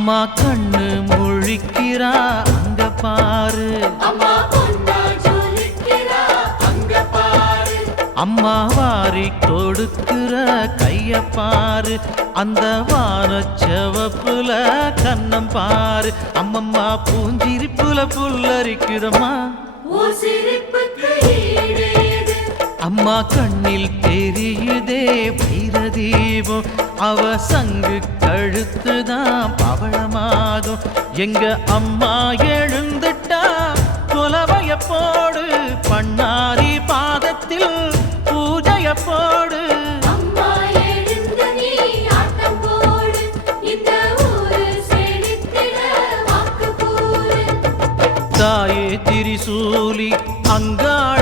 அம்மா கண்ணு முழிக்கிறா அங்க பாரு, அம்மா வாரி கொடுக்கிற கைய பாரு, அந்த வானச்சவப்புல கண்ணம் பாரு. அம்மம்மா பூஞ்சிரிப்புல புல்லரிக்குதம்மா, அம்மா கண்ணில் தெரியுதே வைரதீபம், அவ சங்கு கழுத்துதான் பவளமாகும். எங்க அம்மா எழுந்துட்டா குலவைய போடு, பண்ணாரி பாதத்தில் பூஜைய போடு. தாயே திரிசூலி அங்காள